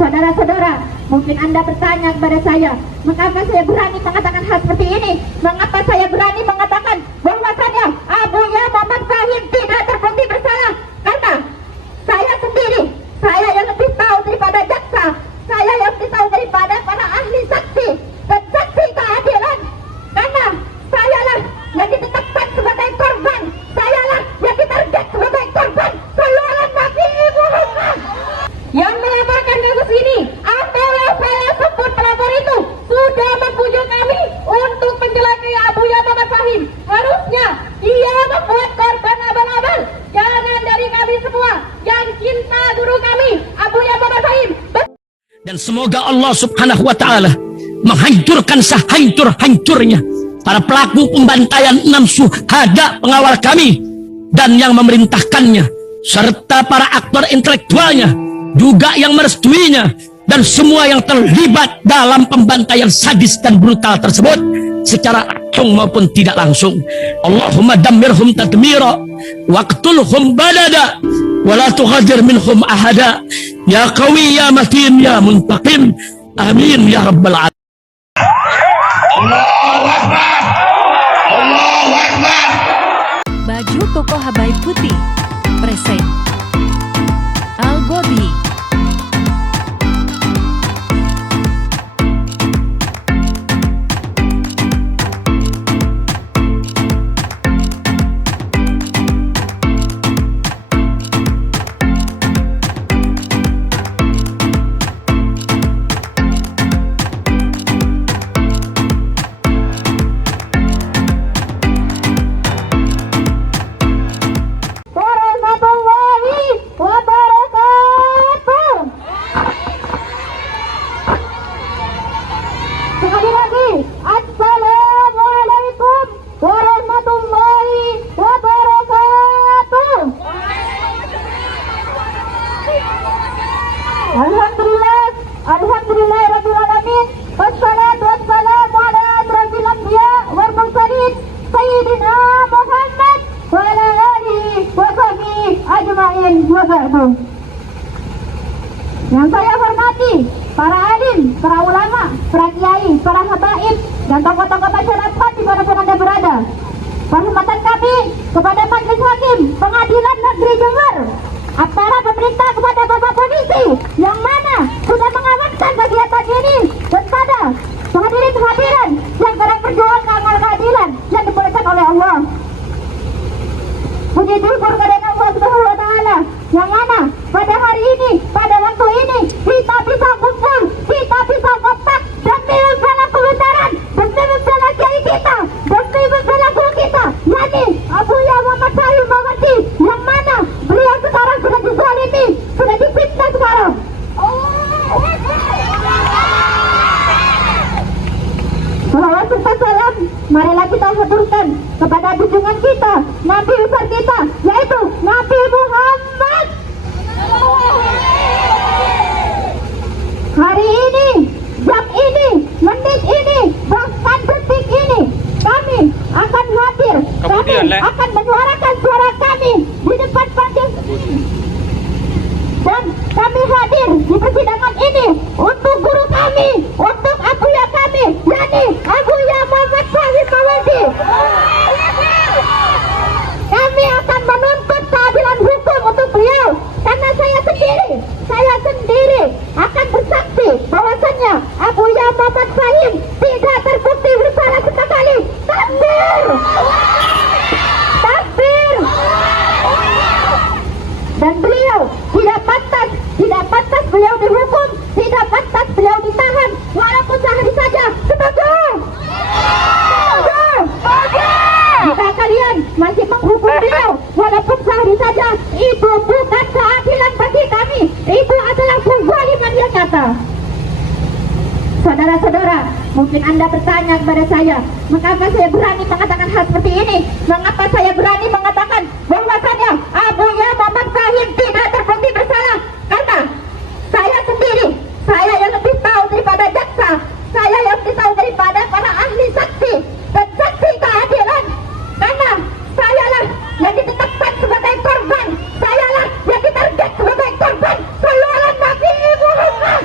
Saudara-saudara, mungkin Anda bertanya kepada saya, mengapa saya berani mengatakan hal seperti ini? Mengapa saya berani mengatakan bahwasannya Abuya Muhammad Fahim tidak terbukti bersalah? Karena saya sendiri, saya yang lebih tahu daripada jaksa, saya yang lebih tahu daripada para ahli saksi dan saksi keadilan. Karena sayalah yang ditetapkan sebagai korban, sayalah yang ditarget sebagai korban keluaran Nabi Muhammad. Yang melaporkan kasus ini adalah saya sebut pelapor itu sudah membujuk kami untuk mencelakai Abuya Muhammad Fahim. Harusnya dia membuat korban abal-abal. Jangan dari kami semua yang cinta guru kami Abuya Muhammad Fahim. Dan semoga Allah Subhanahu wa ta'ala menghancurkan sehancur-hancurnya para pelaku pembantaian 6 syuhada pengawal kami dan yang memerintahkannya, serta para aktor intelektualnya juga yang merestuinya, dan semua yang terlibat dalam pembantaian sadis dan brutal tersebut secara langsung maupun tidak langsung. Allahumma dammirhum tadmira waqtulhum badada wala tughadir minhum ahada ya qawi ya matin ya muntaqim amin ya rabbal alamin. Allahu Akbar, Allahu Akbar. Baju koko Habaib Putih present Al-Body. Warahmatullahi wabarakatuh. Sekali lagi, Assalamualaikum warahmatullahi wabarakatuh. Alhamdulillah, alhamdulillah rabbil alamin. Wassalatu wassalamu ala asyrafil anbiya wal mursalin sayyidina Muhammad wa ala alihi wa sahbihi ajma'in wa ba'du. Yang saya hormati para alim, para ulama, para kiai, para habaib, dan tokoh-tokoh masyarakat dimanapun Anda berada. Penghormatan kami kepada Majelis Hakim Pengadilan Negeri Jember, para pemerintah kepada Bapak Polisi yang mana sudah mengamankan kegiatan ini, dan pada hadirin yang sedang berjuang amal keadilan yang dibolehkan oleh Allah. Puji syukur kepada Allah Subhanahu wa ta'ala yang mana pada hari ini, pada waktu ini kita bisa kumpul, kita bisa kompak demi membela kebenaran, demi membela kiai kita, demi membela guru kita, yakni Abuya Muhammad Fahim Mawardi, yang mana beliau sekarang sudah dizalimi, sudah difitnah sekarang. Salawat serta salam marilah kita haturkan kepada junjungan kita, Nabi besar kita, yaitu Nabi Muhammad. Hari ini, jam ini, menit ini, bahkan detik ini, kami akan hadir, kami akan menyuarakan suara kami di depan majelis, dan kami hadir di persidangan ini untuk guru kami, untuk Abuya kami, yakni Abuya Muhammad Fahim Mawardi. Kami akan menuntut keadilan hukum untuk beliau, karena saya sendiri akan bersaksi bahwasannya Abuya Muhammad Fahim tidak terbukti bersalah sekali. Takbir! Takbir! Dan beliau tidak pantas beliau dihukum, tidak pantas beliau ditahan, walaupun sehari saja. Semoga jika kalian masih menghukum beliau walaupun sehari saja, itu bukan keadilan bagi kami, itu adalah kezaliman yang nyata. Saudara-saudara, mungkin Anda bertanya kepada saya, mengapa saya berani mengatakan hal seperti ini? Mengapa saya berani mengatakan bahwasannya Abuya Muhammad Fahim tidak terbukti bersalah? Karena saya sendiri, saya yang lebih tahu daripada jaksa, saya yang lebih tahu daripada para ahli saksi dan saksi keadilan. Karena sayalah yang ditetapkan sebagai korban, sayalah yang ditarget sebagai korban keluaran Nabi Muhammad.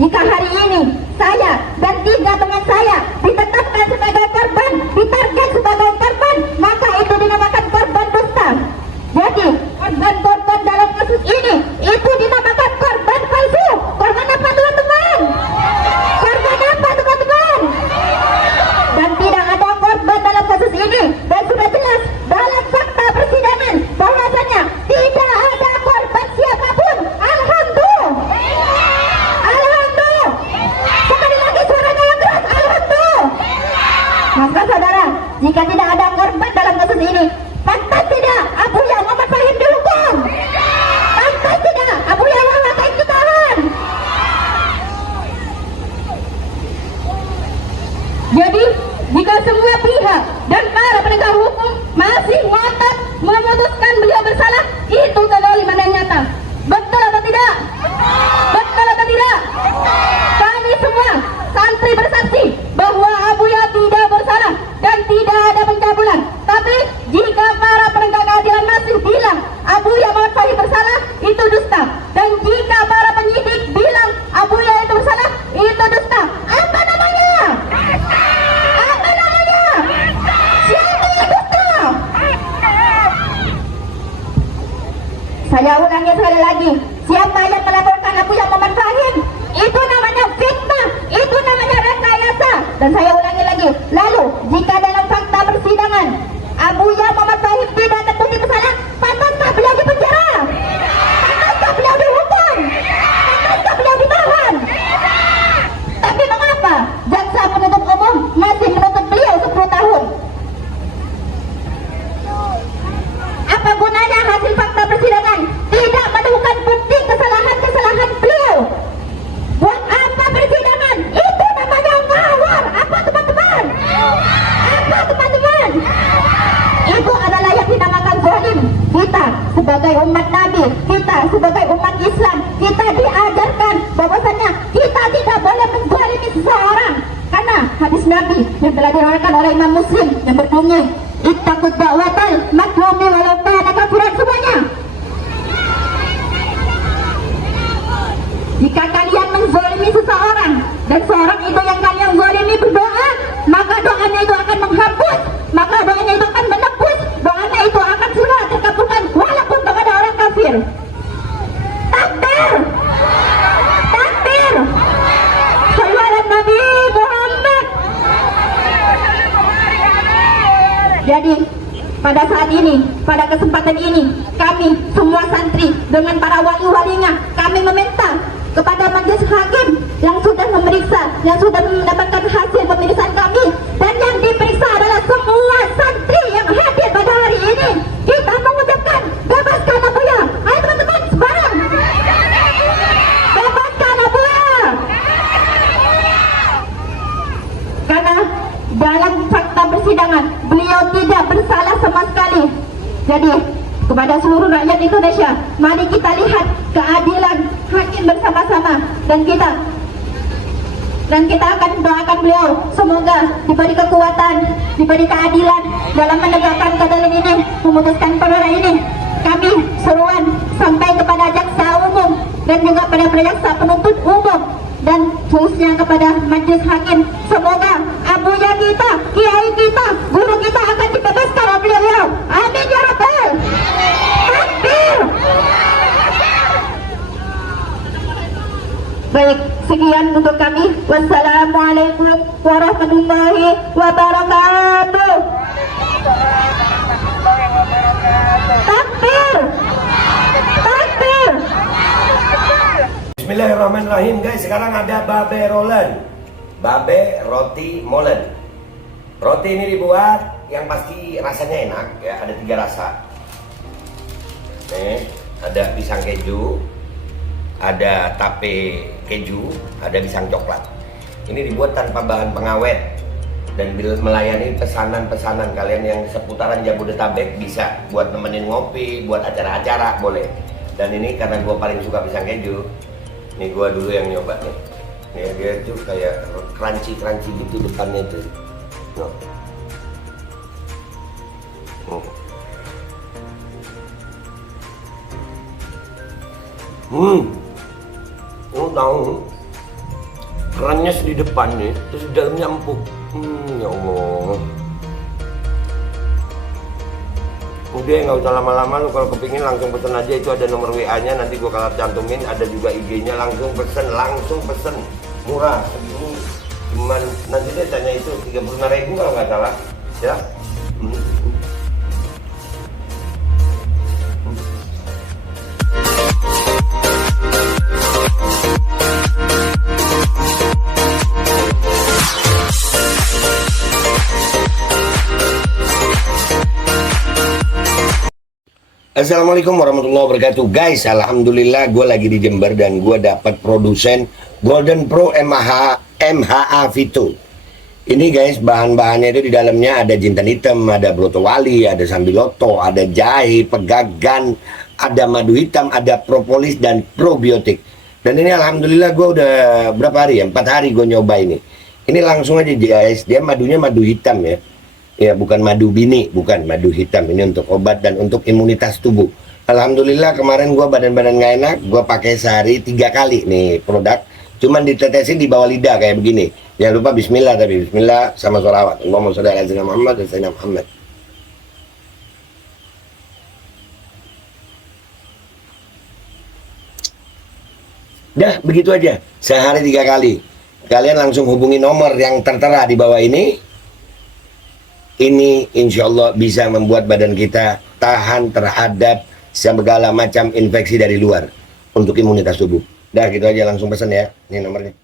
jika hari ini saya dan 3 teman saya ditetapkan sebagai korban, ditarget sebagai korban, maka itu dinamakan korban dusta. Jadi korban-korban dalam kasus ini itu dinamakan korban palsu. Korban apa teman-teman? Korban apa teman-teman? Dan tidak ada korban dalam kasus ini. Dan sudah jelas dalam fakta persidangan bahwasannya tidak ada korban siapapun. Alhamdulillah. Alhamdulillah. Sekali lagi suaranya yang keras. Alhamdulillah. Maka saudara, jika tidak ada korban dalam kasus ini, pantas tidak Abu Ya Muhammad Fahim dihukum? Pantas tidak Abu Ya Muhammad Fahim ditahan? Jadi, jika semua pihak dan para penegak hukum masih ngotot memutuskan beliau bersalah, itu kezaliman yang nyata. Betul atau tidak? Betul atau tidak? Kami semua santri bersaksi bahwa Abu Ya tidak bersalah dan tidak ada pencabulan. Tapi jika para penegak keadilan masih bilang Abu Ya Muhammad Fahim bersalah, itu dusta. Dan jika para penyidik bilang Abu Ya itu bersalah, itu dusta. Apa namanya? Apa namanya? Siapa yang dusta? Saya ulangi sekali lagi, siapa yang melaporkan Abu Ya Muhammad Fahim? Itu namanya fitnah, itu namanya rekayasa. Dan saya ulangi lagi, lalu jika dalam fakta persidangan Abu Ya Muhammad Fahim tidak terbukti bersalah, pantaskah beliau dipenjara? Pantaskah beliau dihukum? Pantaskah beliau ditahan? Tapi mengapa jaksa penuntut umum masih menuntut beliau 10 tahun? Apa gunanya hasil fakta persidangan tidak menemukan bukti kesalahan-kesalahan beliau? Buat apa persidangan? Itu namanya ngawur. Apa teman-teman? Apa teman-teman? Itu adalah yang dinamakan zalim. Kita sebagai umat Nabi, kita sebagai umat Islam, kita diajarkan bahwasannya kita tidak boleh menzalimi seseorang. Karena hadis Nabi yang telah diriwayatkan oleh Imam Muslim yang berbunyi, ittaqud da'watal mazlumi walau kana kafiran semuanya. Jika kalian menzalimi seseorang dan seorang itu yang kalian zalimi berdoa, maka doanya itu akan menghapus, maka doanya itu akan menebus, doanya itu akan segera terkabulkan walaupun kepada orang kafir. Takbir! Takbir! Sallallahu Nabi Muhammad. Jadi pada saat ini, pada kesempatan ini, kami semua santri dengan para wali-walinya, kami meminta kepada majelis hakim yang sudah memeriksa, yang sudah mendapatkan hasil pemeriksaan kami, dan yang diperiksa adalah semua santri yang hadir pada hari ini. Kita mengucapkan bebaskan Abu Ya. Ayo teman-teman, sebarang bebaskan Abu Ya. Karena dalam fakta persidangan beliau tidak bersalah sama sekali. Jadi kepada seluruh rakyat Indonesia, mari kita lihat keadilan hakim bersama-sama, dan kita akan doakan beliau semoga diberi kekuatan, diberi keadilan dalam menegakkan keadilan ini, memutuskan perkara ini. Kami seruan sampai kepada jaksa umum dan juga pada jaksa penuntut umum dan khususnya kepada majelis hakim, semoga Abu Ya kita, kiai kita, guru kita akan dibebaskan oleh beliau. Amin ya rabbal. Takbir. Baik, sekian untuk kami. Wassalamualaikum warahmatullahi wabarakatuh. Takbir. Takbir. Bismillahirrahmanirrahim guys, sekarang ada babe rolen, babe roti molen. Roti ini dibuat yang pasti rasanya enak ya, ada 3 rasa. Nih, ada pisang keju, ada tape keju, ada pisang coklat. Ini dibuat tanpa bahan pengawet dan melayani pesanan-pesanan kalian yang seputaran Jabodetabek, bisa buat nemenin ngopi, buat acara-acara boleh. Dan ini karena gue paling suka pisang keju, ini gua dulu yang nyoba nih. Nih dia tuh kayak crunchy gitu depannya tuh. Tahu Kerannya di depan nih, terus di dalamnya empuk. Ya Allah. Udah nggak usah lama-lama, lu kalau kepingin langsung pesen aja, itu ada nomor WA-nya, nanti gua kalau cantumin, ada juga IG-nya, langsung pesen, murah segini. Cuman nanti dia tanya itu 35.000 kalau nggak salah, ya. Assalamualaikum warahmatullahi wabarakatuh. Guys, alhamdulillah gue lagi di Jember dan gue dapat produsen Golden Pro MHA Vito. Ini guys, bahan-bahannya itu di dalamnya ada jintan hitam, ada broto wali, ada sambiloto, ada jahe, pegagan, ada madu hitam, ada propolis dan probiotik. Dan ini alhamdulillah gue udah berapa hari ya? 4 hari gue nyoba ini. Ini langsung aja guys, dia madunya madu hitam ya. Ya, bukan madu bini, bukan madu hitam. Ini untuk obat dan untuk imunitas tubuh. Alhamdulillah kemarin gua badan-badan nggak enak, gua pakai sehari 3 kali nih produk. Cuman ditetesin di bawah lidah kayak begini. Jangan lupa bismillah, tapi bismillah sama sholawat. Allahumma sholli ala sayyidina Muhammad dan sayyidina Muhammad. Dah, begitu aja. Sehari 3 kali. Kalian langsung hubungi nomor yang tertera di bawah ini. Ini insya Allah bisa membuat badan kita tahan terhadap segala macam infeksi dari luar untuk imunitas tubuh. Dah gitu aja, langsung pesan ya. Ini nomornya.